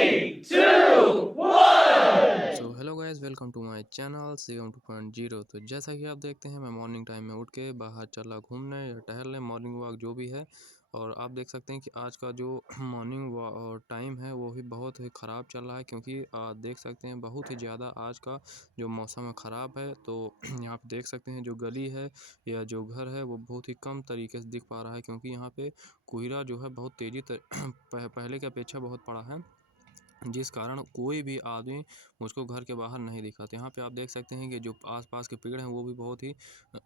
3, 2, 1। So hello guys, welcome to my channel CM 2.0। तो जैसा कि आप देखते हैं, मैं मॉर्निंग टाइम में उठ के बाहर चला घूमने या टहलने, मॉर्निंग वॉक जो भी है। और आप देख सकते हैं कि आज का जो मॉर्निंग टाइम है वो भी बहुत ही ख़राब चल रहा है, क्योंकि आप देख सकते हैं बहुत ही ज़्यादा आज का जो मौसम है ख़राब है। तो यहाँ पे देख सकते हैं जो गली है या जो घर है वो बहुत ही कम तरीके से दिख पा रहा है, क्योंकि यहाँ पे कोहरा जो है बहुत तेज़ी पहले की अपेक्षा बहुत पड़ा है, जिस कारण कोई भी आदमी मुझको घर के बाहर नहीं दिखा। तो यहाँ पे आप देख सकते हैं कि जो आसपास के पेड़ हैं वो भी बहुत ही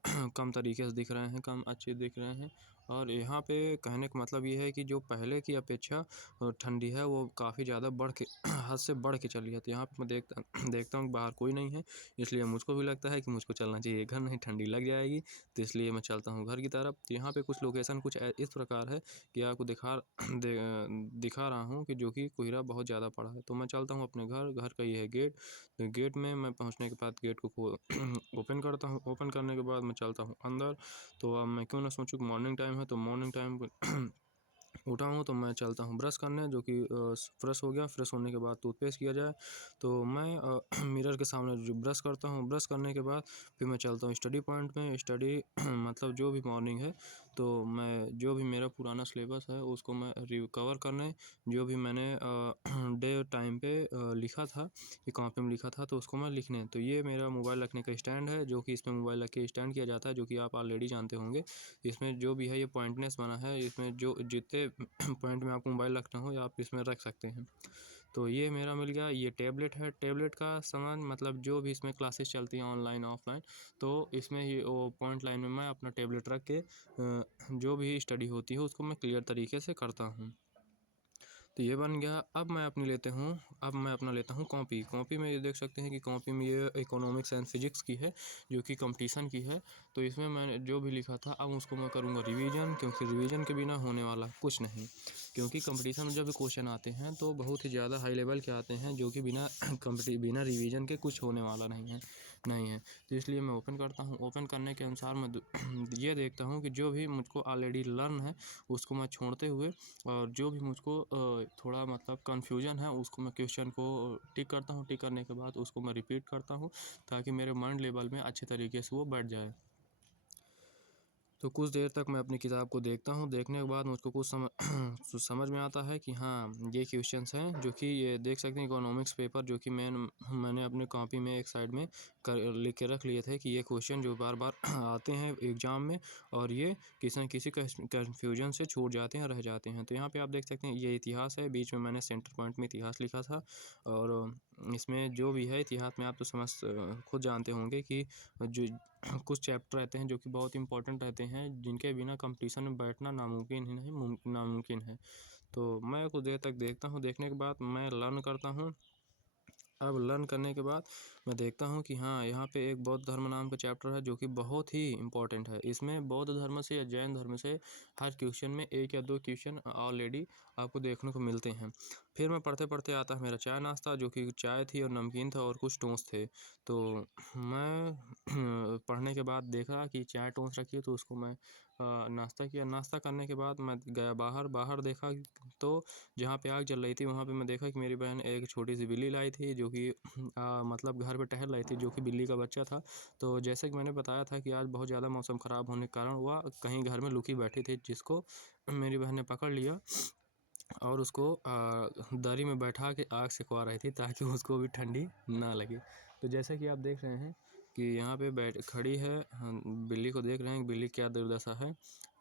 कम तरीके से दिख रहे हैं, कम अच्छे दिख रहे हैं। और यहाँ पे कहने का मतलब ये है कि जो पहले की अपेक्षा ठंडी है वो काफ़ी ज़्यादा बढ़ के हद से बढ़ के चली है। तो यहाँ पे मैं देखता हूँ कि बाहर कोई नहीं है, इसलिए मुझको भी लगता है कि मुझको चलना चाहिए घर, नहीं ठंडी लग जाएगी। तो इसलिए मैं चलता हूँ घर की तरफ। तो यहाँ पे कुछ लोकेशन कुछ इस प्रकार है कि आपको दिखा रहा हूँ कि जो कि कोहरा बहुत ज़्यादा पड़ा है। तो मैं चलता हूँ अपने घर का ये है गेट। तो गेट में मैं पहुँचने के बाद गेट को ओपन करता हूँ। ओपन करने के बाद मैं चलता हूँ अंदर। तो अब मैं क्यों ना सोचूं कि मॉर्निंग टाइम है, तो मॉर्निंग टाइम उठा हूँ तो मैं चलता हूँ ब्रश करने, जो कि फ्रेश हो गया। फ्रेश होने के बाद टूथपेस्ट किया जाए, तो मैं मिरर के सामने जो ब्रश करता हूँ। ब्रश करने के बाद फिर मैं चलता हूँ स्टडी पॉइंट में। स्टडी मतलब जो भी मॉर्निंग है, तो मैं जो भी मेरा पुराना सिलेबस है उसको मैं रिकवर करने, जो भी मैंने डे टाइम पे लिखा था, ये कॉपी में लिखा था, तो उसको मैं लिखने। तो ये मेरा मोबाइल रखने का स्टैंड है, जो कि इसमें मोबाइल रख के स्टैंड किया जाता है, जो कि आप ऑलरेडी जानते होंगे। इसमें जो भी है ये पॉइंटनेस बना है, इसमें जो जितने पॉइंट में आपको मोबाइल रखना हो आप इसमें रख सकते हैं। तो ये मेरा मिल गया। ये टैबलेट है, टैबलेट का सामान मतलब जो भी इसमें क्लासेस चलती हैं ऑनलाइन ऑफलाइन, तो इसमें ही वो पॉइंट लाइन में मैं अपना टैबलेट रख के जो भी स्टडी होती है उसको मैं क्लियर तरीके से करता हूँ। तो ये बन गया। अब मैं अपना लेता हूँ कॉपी। कॉपी में ये देख सकते हैं कि कॉपी में ये इकोनॉमिक्स एंड फिजिक्स की है, जो कि कंपटीशन की है। तो इसमें मैंने जो भी लिखा था अब उसको मैं करूँगा रिवीजन, क्योंकि रिवीजन के बिना होने वाला कुछ नहीं। क्योंकि कंपटीशन में जब भी क्वेश्चन आते हैं तो बहुत ही ज़्यादा हाई लेवल के आते हैं, जो कि बिना बिना रिवीजन के कुछ होने वाला नहीं है। तो इसलिए मैं ओपन करता हूँ। ओपन करने के अनुसार मैं ये देखता हूँ कि जो भी मुझको ऑलरेडी लर्न है उसको मैं छोड़ते हुए, और जो भी मुझको थोड़ा मतलब कन्फ्यूजन है उसको मैं क्वेश्चन को टिक करता हूँ। टिक करने के बाद उसको मैं रिपीट करता हूँ, ताकि मेरे माइंड लेवल में अच्छे तरीके से वो बैठ जाए। तो कुछ देर तक मैं अपनी किताब को देखता हूँ। देखने के बाद मुझको कुछ समझ में आता है कि हाँ, ये क्वेश्चंस हैं, जो कि ये देख सकते हैं इकोनॉमिक्स पेपर, जो कि मैंने अपने कॉपी में एक साइड में लिख के रख लिए थे कि ये क्वेश्चन जो बार बार आते हैं एग्ज़ाम में, और ये किसी न किसी कन्फ्यूजन से छूट जाते हैं, रह जाते हैं। तो यहाँ पे आप देख सकते हैं ये इतिहास है, बीच में मैंने सेंटर पॉइंट में इतिहास लिखा था। और इसमें जो भी है इतिहास में आप तो खुद जानते होंगे कि जो कुछ चैप्टर रहते हैं जो कि बहुत इंपॉर्टेंट रहते हैं, जिनके बिना कंपटीशन में बैठना नामुमकिन ही नहीं नामुमकिन है। तो मैं कुछ देर तक देखता हूँ। देखने के बाद मैं लर्न करता हूँ। अब लर्न करने के बाद मैं देखता हूँ कि हाँ, यहाँ पे एक बौद्ध धर्म नाम का चैप्टर है, जो कि बहुत ही इम्पोर्टेंट है। इसमें बौद्ध धर्म से या जैन धर्म से हर क्वेश्चन में एक या दो क्वेश्चन ऑलरेडी आपको देखने को मिलते हैं। फिर मैं पढ़ते पढ़ते आता है मेरा चाय नाश्ता, जो कि चाय थी और नमकीन था और कुछ टोस्ट थे। तो मैं पढ़ने के बाद देखा कि चाय टोस्ट रखी है, तो उसको मैं नाश्ता किया। नाश्ता करने के बाद मैं गया बाहर। बाहर देखा तो जहाँ पे आग जल रही थी वहाँ पे मैं देखा कि मेरी बहन एक छोटी सी बिल्ली लाई थी, जो कि मतलब घर पे टहल रही थी, जो कि बिल्ली का बच्चा था। तो जैसे कि मैंने बताया था कि आज बहुत ज़्यादा मौसम ख़राब होने के कारण वह कहीं घर में लुकी बैठी थी, जिसको मेरी बहन ने पकड़ लिया और उसको दरी में बैठा के आग सिकवा रही थी, ताकि उसको भी ठंडी ना लगे। तो जैसे कि आप देख रहे हैं कि यहाँ पे बैठ खड़ी है, हम बिल्ली को देख रहे हैं कि बिल्ली क्या दुर्दशा है।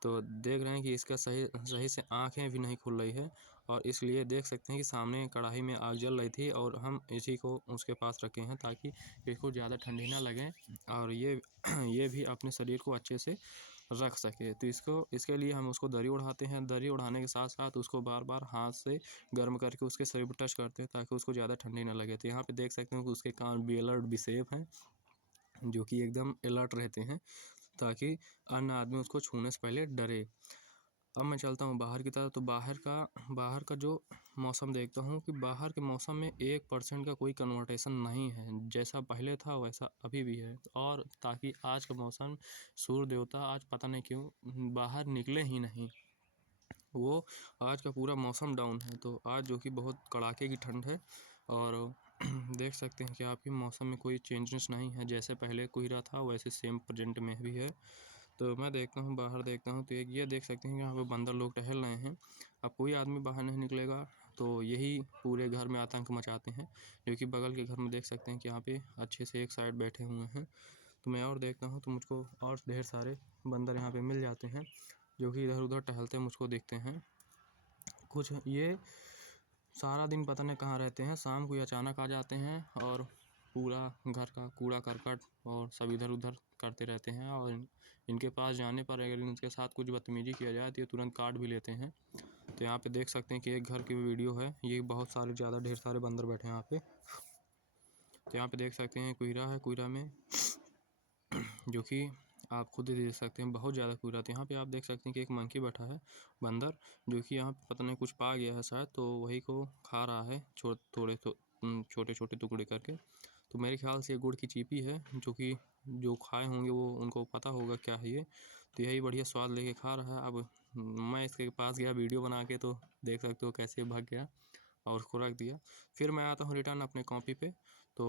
तो देख रहे हैं कि इसका सही सही से आँखें भी नहीं खुल रही है, और इसलिए देख सकते हैं कि सामने कढ़ाई में आग जल रही थी, और हम इसी को उसके पास रखे हैं ताकि इसको ज़्यादा ठंडी ना लगे, और ये ये भी अपने शरीर को अच्छे से रख सके। तो इसके लिए हम उसको दरी उड़ाते हैं। दरी उड़ाने के साथ साथ उसको बार बार हाथ से गर्म करके उसके शरीर पर टच करते हैं, ताकि उसको ज़्यादा ठंडी ना लगे। तो यहाँ पे देख सकते हैं कि उसके कान भी अलर्ट भी सेफ हैं, जो कि एकदम अलर्ट रहते हैं, ताकि अन्य आदमी उसको छूने से पहले डरे। अब मैं चलता हूँ बाहर की तरफ। तो बाहर का जो मौसम देखता हूँ कि बाहर के मौसम में 1% का कोई कन्वर्टेशन नहीं है, जैसा पहले था वैसा अभी भी है। और ताकि आज का मौसम सूर्य देवता आज पता नहीं क्यों बाहर निकले ही नहीं। वो आज का पूरा मौसम डाउन है। तो आज जो कि बहुत कड़ाके की ठंड है और देख सकते हैं कि आपकी मौसम में कोई चेंजेस नहीं है, जैसे पहले कोहरा था वैसे सेम प्रेजेंट में भी है। तो मैं देखता हूँ बाहर देखता हूँ तो एक ये देख सकते हैं कि यहाँ पे बंदर लोग टहल रहे हैं। अब कोई आदमी बाहर नहीं निकलेगा तो यही पूरे घर में आतंक मचाते हैं, जो कि बगल के घर में देख सकते हैं कि यहाँ पे अच्छे से एक साइड बैठे हुए हैं। तो मैं और देखता हूँ तो मुझको और ढेर सारे बंदर यहाँ पे मिल जाते हैं, जो कि इधर उधर टहलते मुझको दिखते हैं। कुछ ये सारा दिन पता नहीं कहाँ रहते हैं, शाम को अचानक आ जाते हैं और पूरा घर का कूड़ा करकट और सब इधर उधर करते रहते हैं। और इनके पास जाने पर अगर इनके साथ कुछ बदतमीजी किया जाए तो ये तुरंत काट भी लेते हैं। तो यहाँ पे देख सकते हैं कि एक घर की वीडियो है, ये बहुत सारे ज़्यादा ढेर सारे बंदर बैठे हैं यहाँ पे। तो यहाँ पे देख सकते हैं कोहरा है, कोहरा में जो कि आप खुद ही देख सकते हैं बहुत ज़्यादा कोहरा। तो यहाँ पे आप देख सकते हैं कि एक मंकी बैठा है बंदर, जो कि यहाँ पे पता नहीं कुछ पा गया है शायद, तो वही को खा रहा है थोड़े तो छोटे छोटे टुकड़े करके। तो मेरे ख्याल से ये गुड़ की चीपी है, जो कि जो खाए होंगे वो उनको पता होगा क्या है ये। तो यही बढ़िया स्वाद लेके खा रहा है। अब मैं इसके पास गया वीडियो बना के, तो देख सकते हो कैसे भाग गया और उसको रख दिया। फिर मैं आता हूँ रिटर्न अपने कॉपी पे। तो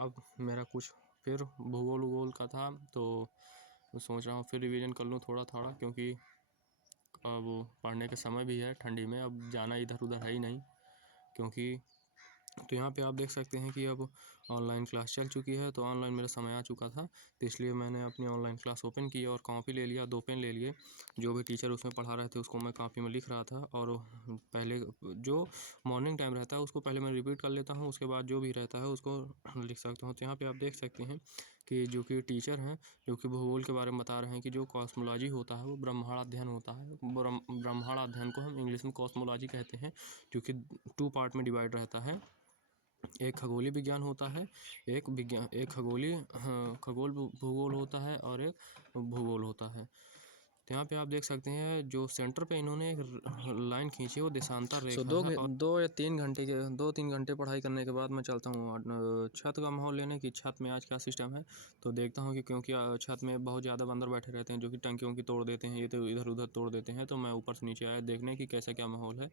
अब मेरा कुछ फिर भूगोल वूगोल का था, तो सोच रहा हूँ फिर रिवीजन कर लूँ थोड़ा थोड़ा, क्योंकि अब पढ़ने का समय भी है ठंडी में, अब जाना इधर उधर है ही नहीं क्योंकि। तो यहाँ पे आप देख सकते हैं कि अब ऑनलाइन क्लास चल चुकी है, तो ऑनलाइन मेरा समय आ चुका था, तो इसलिए मैंने अपनी ऑनलाइन क्लास ओपन की और कॉपी ले लिया, 2 पेन ले लिए। जो भी टीचर उसमें पढ़ा रहे थे उसको मैं कॉपी में लिख रहा था, और पहले जो मॉर्निंग टाइम रहता है उसको पहले मैं रिपीट कर लेता हूँ, उसके बाद जो भी रहता है उसको लिख सकता हूँ। तो यहाँ पर आप देख सकते हैं कि जो कि टीचर हैं, जो कि भूगोल के बारे में बता रहे हैं कि जो कॉस्मोलॉजी होता है वो ब्रह्मांड अध्ययन होता है। ब्रह्मांड अध्ययन को हम इंग्लिश में कॉस्मोलॉजी कहते हैं, जो कि 2 पार्ट में डिवाइड रहता है। एक खगोलीय विज्ञान होता है, एक खगोल भूगोल होता है, और एक भूगोल होता है। तो यहाँ पे आप देख सकते हैं जो सेंटर पे इन्होंने एक लाइन खींची है वो देशांतर रेखा है। और 2-3 घंटे पढ़ाई करने के बाद मैं चलता हूँ छत का माहौल लेने की। छत में आज क्या सिस्टम है तो देखता हूँ कि क्योंकि छत में बहुत ज़्यादा बंदर बैठे रहते हैं, जो कि टंकियों की तोड़ देते हैं, ये तो इधर उधर तोड़ देते हैं। तो मैं ऊपर से नीचे आया देखने की कैसा क्या माहौल है।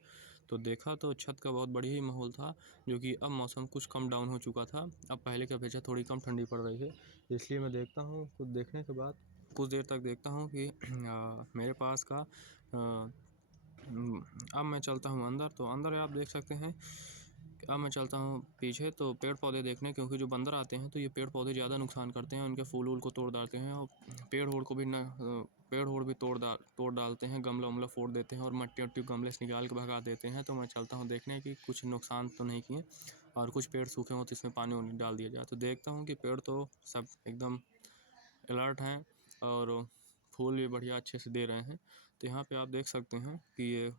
तो देखा तो छत का बहुत बढ़िया ही माहौल था, जो कि अब मौसम कुछ कम डाउन हो चुका था, अब पहले की अपेक्षा थोड़ी कम ठंडी पड़ रही है। इसलिए मैं देखता हूँ, कुछ देखने के बाद कुछ देर तक देखता हूँ कि मेरे पास का अब मैं चलता हूँ अंदर। तो अंदर आप देख सकते हैं अब मैं चलता हूँ पीछे, तो पेड़ पौधे देखने, क्योंकि जो बंदर आते हैं तो ये पेड़ पौधे ज़्यादा नुकसान करते हैं, उनके फूल वूल को तोड़ डालते हैं, और पेड़ ओड़ को भी पेड़ ओड़ भी तोड़ डालते हैं, गमला उमला फोड़ देते हैं और मट्टी वट्टी गमले से निकाल के भगा देते हैं। तो मैं चलता हूँ देखने की कुछ नुकसान तो नहीं किए, और कुछ पेड़ सूखे हो तो इसमें पानी वानी डाल दिया जाए। तो देखता हूँ कि पेड़ तो सब एकदम अलर्ट हैं और फूल भी बढ़िया अच्छे से दे रहे हैं। तो यहाँ पे आप देख सकते हैं कि ये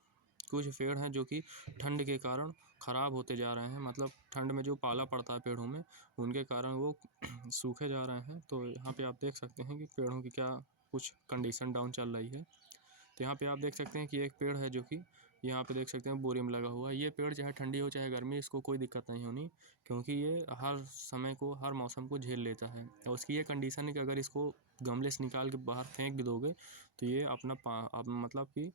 कुछ पेड़ हैं जो कि ठंड के कारण ख़राब होते जा रहे हैं, मतलब ठंड में जो पाला पड़ता है पेड़ों में उनके कारण वो सूखे जा रहे हैं। तो यहाँ पे आप देख सकते हैं कि पेड़ों की क्या कुछ कंडीशन डाउन चल रही है। तो यहाँ पे आप देख सकते हैं कि एक पेड़ है जो कि यहाँ पे देख सकते हैं बोरी में लगा हुआ है। ये पेड़ चाहे ठंडी हो चाहे गर्मी, इसको कोई दिक्कत नहीं होनी, क्योंकि ये हर समय को हर मौसम को झेल लेता है। और उसकी ये कंडीशन है कि अगर इसको गमले से निकाल के बाहर फेंक भी दोगे तो ये मतलब कि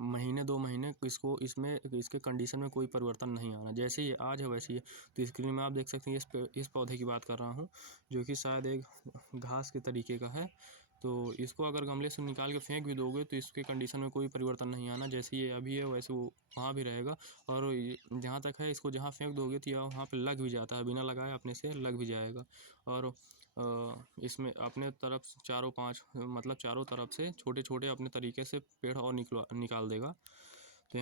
महीने 2 महीने इसको इसमें इसके कंडीशन में कोई परिवर्तन नहीं आना, जैसे ये आज है वैसे ही है। तो स्क्रीन में आप देख सकते हैं इस पौधे की बात कर रहा हूँ, जो कि शायद एक घास के तरीके का है। तो इसको अगर गमले से निकाल के फेंक भी दोगे तो इसके कंडीशन में कोई परिवर्तन नहीं आना, जैसे ये अभी है वैसे वो वहाँ भी रहेगा। और जहाँ तक है इसको जहाँ फेंक दोगे तो यह वहाँ पे लग भी जाता है, बिना लगाए अपने से लग भी जाएगा। और इसमें अपने तरफ चारों तरफ से छोटे छोटे अपने तरीके से पेड़ और निकाल देगा। तो